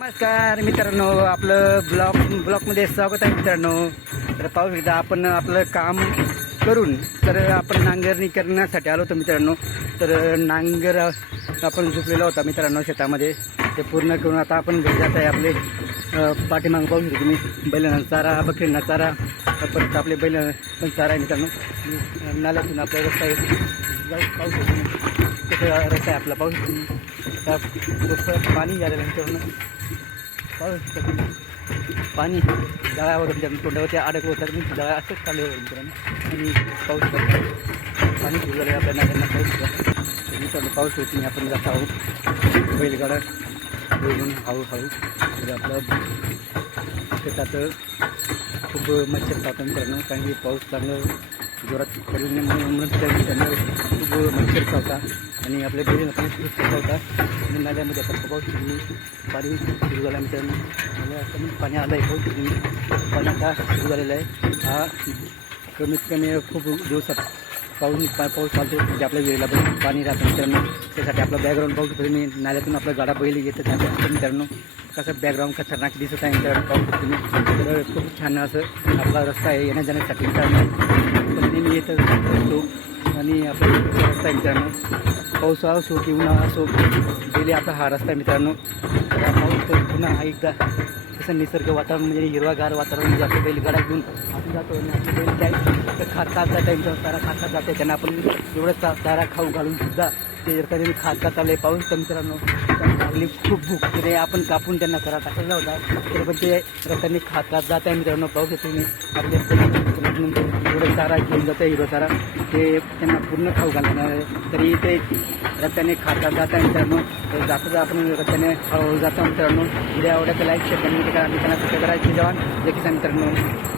नमस्कार मित्रांनो आपलं ब्लॉक ब्लॉकमध्ये स्वागत आहे मित्रांनो. तर पाहू शकता आपण आपलं काम करून तर आपण नांगरणी करण्यासाठी आलो होतो मित्रांनो. तर नांगर आपण झुकलेला होता मित्रांनो शेतामध्ये. ते पूर्ण करून आता आपण घरी जात आहे आपले पाठीमागं पाहू शकतो तुम्ही. बैलांना चारा बकरींना चारा परत आपले बैल पण चारा आहे मित्रांनो. नाल्यातून आपला रस्ता आहे. जाऊ पाहू शकतो तुम्ही रस्ता आहे आपला पाऊस त्या रस्त्यात पाणी झालेलं त्यांच्यावरनं. पाऊस पाहू शकता तुम्ही पाणी जळावर तुमच्या तोंडावरती अडकलं होतं मी जळा असंच चालू होतं मित्रांनो. आणि पाऊस पाणी सुरू आपल्या नात्यांना पाऊस शकता मित्रांनो पाऊस होती आपण जात आहोत बैलगाडा बैलून हळूहळू तर आपलं शेतात खूप मच्छर चावतं मित्रांनो कारण की पाऊस चांगलं जोरात नये म्हणून म्हणून त्या खूप पाऊस पाणी सुरू झालं मित्रांनो नाल्या कमी पाणी पाऊस पाणी आता सुरू हा कमीत कमी खूप दिवसात पाऊस पा पाऊस चालतो, म्हणजे आपल्या वेळेला पण पाणी राहतं मित्रांनो. त्यासाठी आपला बॅकग्राऊंड शकतो तुम्ही नाल्यातून गाडा बैल येतं त्याचं मित्रांनो. कसं बॅकग्राऊंड खतरनाक आहे मित्रांनो पाहू शकतो तुम्ही छान असं आपला रस्ता आहे येण्या जाण्यासाठी मित्रांनो. आणि मी इथं असतो आणि आपलं रस्ता मित्रांनो. पाऊस असो की उन्हाळा असो गेले आपला हा रस्ता मित्रांनो. तर हा पाऊस तर पुन्हा एकदा तसं निसर्ग वातावरण म्हणजे हिरवागार वातावरण जातो बैलगाडा घेऊन आपण जातो आणि आपले बैल काय? तर खात खात जात आहे चारा खात खात जाते. त्यांना आपण एवढं चा चारा खाऊ घालून सुद्धा ते जर कधी खात खात आले पाऊस तर मित्रांनो लागली खूप भूक. तिथे आपण कापून त्यांना करा टाकायला होता. तर पण ते रस्त्याने खात खात जात आहे मित्रांनो पाऊस येतो मी आपले एवढं चारा घेऊन जातं हिरो चारा. ते त्यांना पूर्ण खाऊ घालणार आहे. तरी ते रस्त्याने खात खात जात आहे मित्रांनो. तर जाता आपण रस्त्याने हळूहळू जातो मित्रांनो. व्हिडिओ आवडत लाईक शेअर कमेंट करा. आणि त्यांना करायचे जवान जे किसान मित्रांनो.